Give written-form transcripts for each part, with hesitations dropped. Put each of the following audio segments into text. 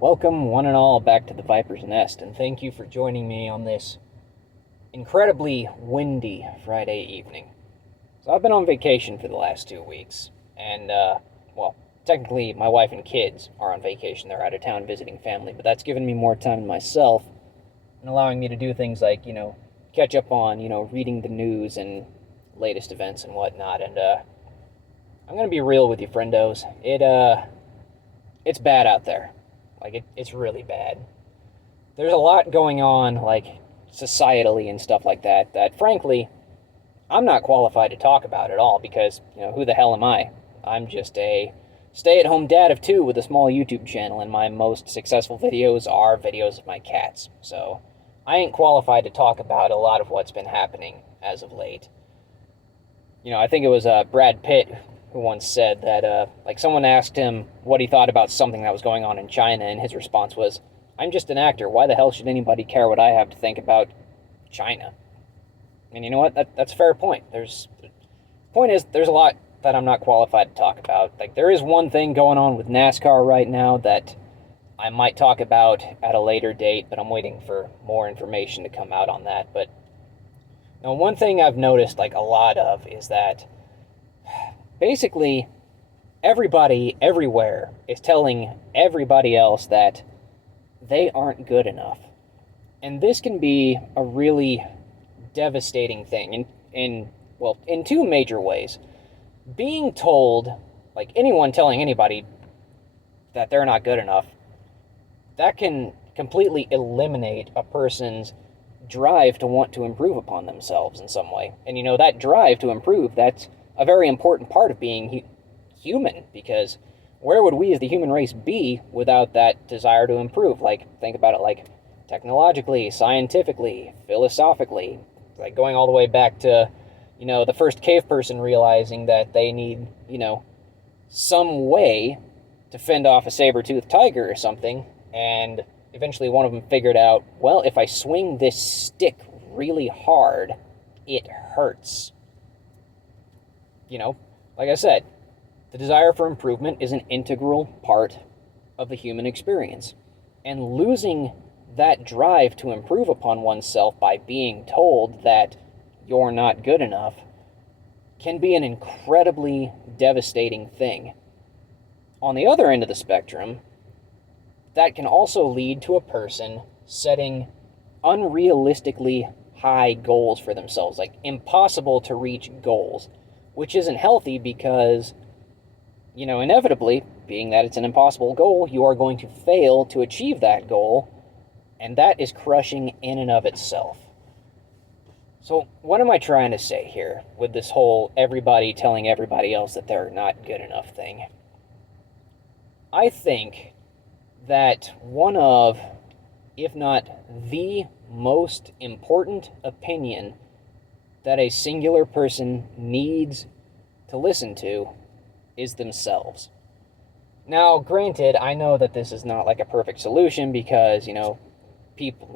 Welcome, one and all, back to the Viper's Nest, and thank you for joining me on this incredibly windy Friday evening. So, I've been on vacation for the last 2 weeks, and, well, technically, my wife and kids are on vacation. They're out of town visiting family, but that's given me more time to myself and allowing me to do things like, catch up on, reading the news and latest events and whatnot. And, I'm gonna be real with you, friendos. It's bad out there. It's really bad. There's a lot going on, like, societally and stuff like that, that, frankly, I'm not qualified to talk about at all because, who the hell am I? I'm just a stay-at-home dad of two with a small YouTube channel, and my most successful videos are videos of my cats. So, I ain't qualified to talk about a lot of what's been happening as of late. I think it was Brad Pitt who once said that, someone asked him what he thought about something that was going on in China, and his response was, I'm just an actor. Why the hell should anybody care what I have to think about China? And you know what? That's a fair point. Point is, there's a lot that I'm not qualified to talk about. Like, there is one thing going on with NASCAR right now that I might talk about at a later date, but I'm waiting for more information to come out on that. But, one thing I've noticed, a lot of, is that basically, everybody, everywhere, is telling everybody else that they aren't good enough. And this can be a really devastating thing in two major ways. Being told, anyone telling anybody that they're not good enough, that can completely eliminate a person's drive to want to improve upon themselves in some way. And that drive to improve, that's a very important part of being human, because where would we as the human race be without that desire to improve? Think about it, technologically, scientifically, philosophically, going all the way back to, the first cave person realizing that they need, some way to fend off a saber-toothed tiger or something, and eventually one of them figured out, well, if I swing this stick really hard, it hurts. Like I said, the desire for improvement is an integral part of the human experience. And losing that drive to improve upon oneself by being told that you're not good enough can be an incredibly devastating thing. On the other end of the spectrum, that can also lead to a person setting unrealistically high goals for themselves, impossible to reach goals, which isn't healthy because, inevitably, being that it's an impossible goal, you are going to fail to achieve that goal, and that is crushing in and of itself. So, what am I trying to say here with this whole everybody telling everybody else that they're not good enough thing? I think that one of, if not the most important opinion that a singular person needs to listen to is themselves. Now, granted, I know that this is not a perfect solution because, people,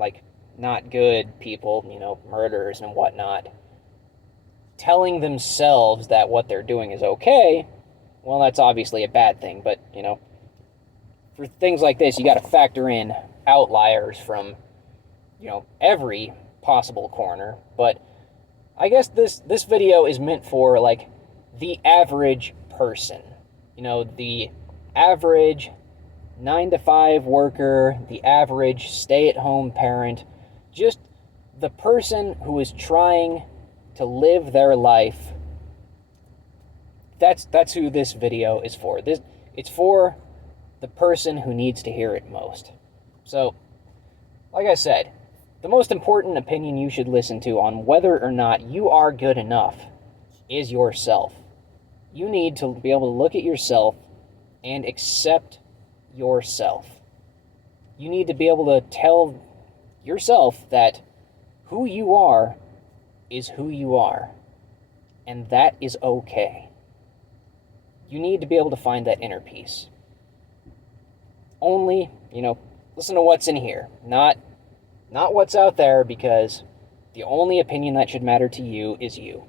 not good people, murderers and whatnot, telling themselves that what they're doing is okay, well, that's obviously a bad thing, but, for things like this, you got to factor in outliers from, every possible corner. But I guess this video is meant for, the average person. The average 9-to-5 worker, the average stay-at-home parent, just the person who is trying to live their life. That's who this video is for. It's for the person who needs to hear it most. So, like I said, the most important opinion you should listen to on whether or not you are good enough is yourself. You need to be able to look at yourself and accept yourself. You need to be able to tell yourself that who you are is who you are, and that is okay. You need to be able to find that inner peace. Only, listen to what's in here, not what's out there, because the only opinion that should matter to you is you.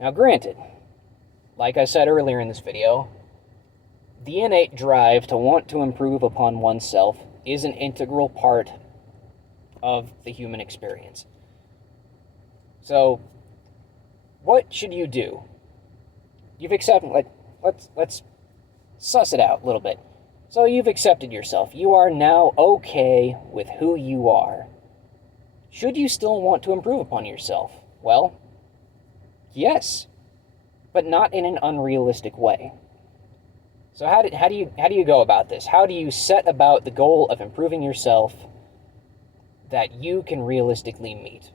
Now, granted, like I said earlier in this video, the innate drive to want to improve upon oneself is an integral part of the human experience. So, what should you do? You've accepted, let's suss it out a little bit. So you've accepted yourself. You are now okay with who you are. Should you still want to improve upon yourself? Well, yes, but not in an unrealistic way. So how do you go about this? How do you set about the goal of improving yourself that you can realistically meet?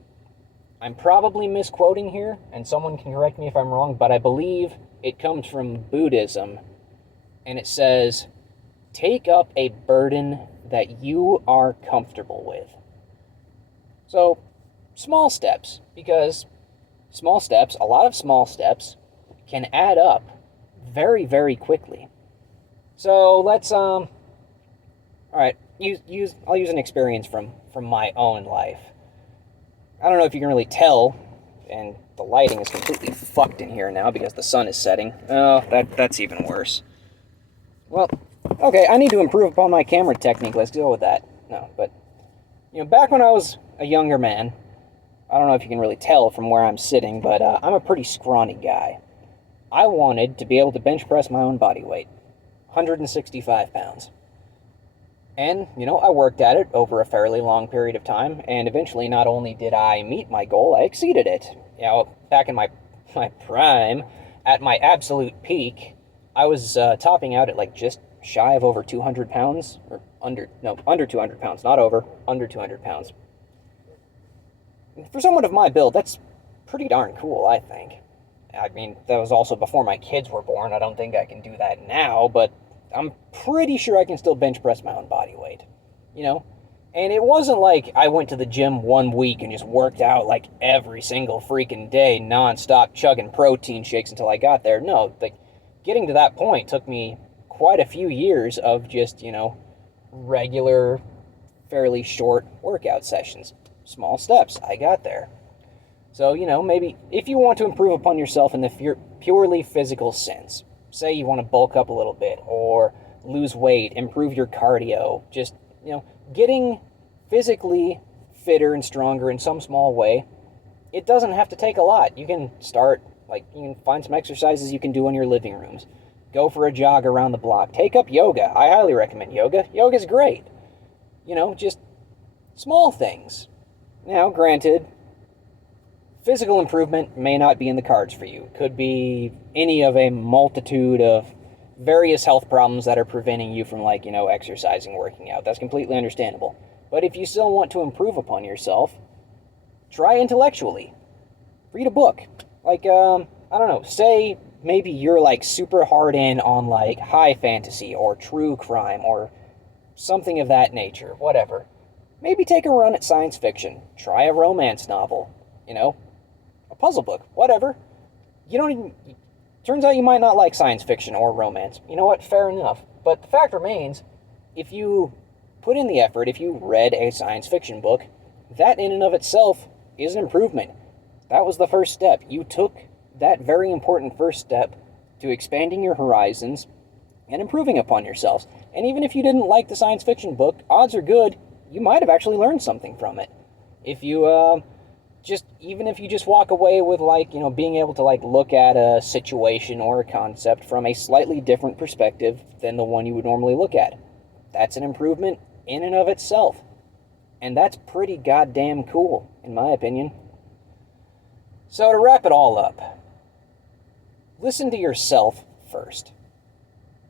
I'm probably misquoting here, and someone can correct me if I'm wrong, but I believe it comes from Buddhism, and it says, take up a burden that you are comfortable with. So, small steps, because a lot of small steps can add up very, very quickly. So let's all right, I'll use an experience from my own life. I don't know if you can really tell, and the lighting is completely fucked in here now because the sun is setting. Oh, that's even worse. Well, okay, I need to improve upon my camera technique. Let's go with that. No, but back when I was a younger man, I don't know if you can really tell from where I'm sitting, but I'm a pretty scrawny guy. I wanted to be able to bench press my own body weight, 165 pounds. And, I worked at it over a fairly long period of time, and eventually not only did I meet my goal, I exceeded it. Back in my prime, at my absolute peak, I was topping out at just shy of over 200 pounds, or under 200 pounds, not over, under 200 pounds. For someone of my build, that's pretty darn cool, I think. I mean, that was also before my kids were born. I don't think I can do that now, but I'm pretty sure I can still bench press my own body weight, And it wasn't like I went to the gym one week and just worked out every single freaking day, nonstop chugging protein shakes until I got there. No, getting to that point took me quite a few years of just, regular, fairly short workout sessions. Small steps. I got there. So, maybe if you want to improve upon yourself in the purely physical sense, say you want to bulk up a little bit or lose weight, improve your cardio, just, getting physically fitter and stronger in some small way, it doesn't have to take a lot. You can start, you can find some exercises you can do in your living rooms. Go for a jog around the block. Take up yoga. I highly recommend yoga. Yoga's great. Just small things. Now, granted, physical improvement may not be in the cards for you. It could be any of a multitude of various health problems that are preventing you from, exercising, working out. That's completely understandable. But if you still want to improve upon yourself, try intellectually. Read a book. I don't know, say maybe you're, super hard in on, high fantasy or true crime or something of that nature, whatever. Maybe take a run at science fiction. Try a romance novel. A puzzle book, whatever. Turns out you might not like science fiction or romance. You know what? Fair enough. But the fact remains, if you put in the effort, if you read a science fiction book, that in and of itself is an improvement. That was the first step. You took that very important first step to expanding your horizons and improving upon yourselves. And even if you didn't like the science fiction book, odds are good you might have actually learned something from it. If you even if you just walk away with being able to look at a situation or a concept from a slightly different perspective than the one you would normally look at, that's an improvement in and of itself. And that's pretty goddamn cool, in my opinion. So to wrap it all up, listen to yourself first.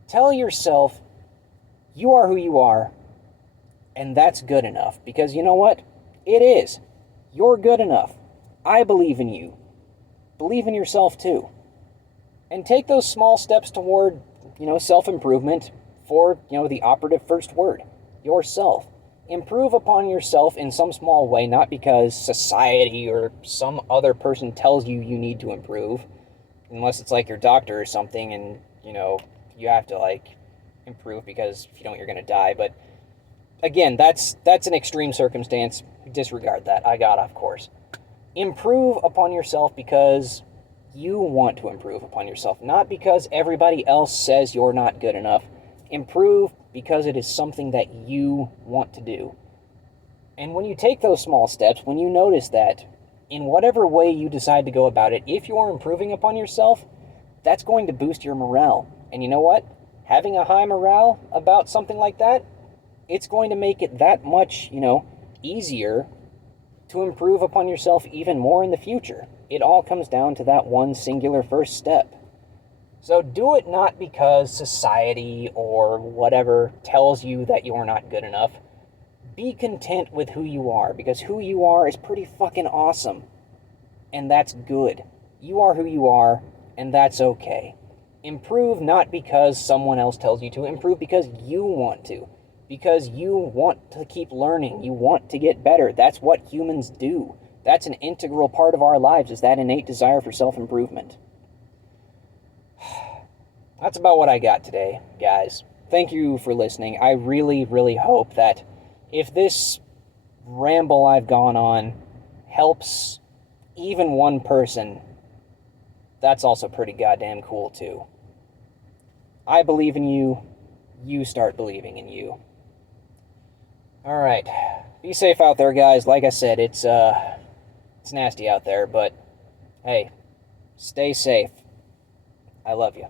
Tell yourself you are who you are, and that's good enough. Because you know what? It is. You're good enough. I believe in you. Believe in yourself too. And take those small steps toward, self-improvement for, the operative first word. Yourself. Improve upon yourself in some small way, not because society or some other person tells you you need to improve. Unless it's your doctor or something and, you have to, improve because if you don't, you're going to die. But again, that's an extreme circumstance. Disregard that. I got off course. Improve upon yourself because you want to improve upon yourself, not because everybody else says you're not good enough. Improve because it is something that you want to do. And when you take those small steps, when you notice that in whatever way you decide to go about it, if you are improving upon yourself, that's going to boost your morale. And you know what? Having a high morale about something like that, it's going to make it that much, easier to improve upon yourself even more in the future. It all comes down to that one singular first step. So do it not because society or whatever tells you that you're not good enough. Be content with who you are, because who you are is pretty fucking awesome. And that's good. You are who you are, and that's okay. Improve not because someone else tells you to. Improve because you want to. Because you want to keep learning. You want to get better. That's what humans do. That's an integral part of our lives, is that innate desire for self-improvement. That's about what I got today, guys. Thank you for listening. I really, really hope that if this ramble I've gone on helps even one person, that's also pretty goddamn cool, too. I believe in you. You start believing in you. All right. Be safe out there, guys. Like I said, it's nasty out there, but hey, stay safe. I love you.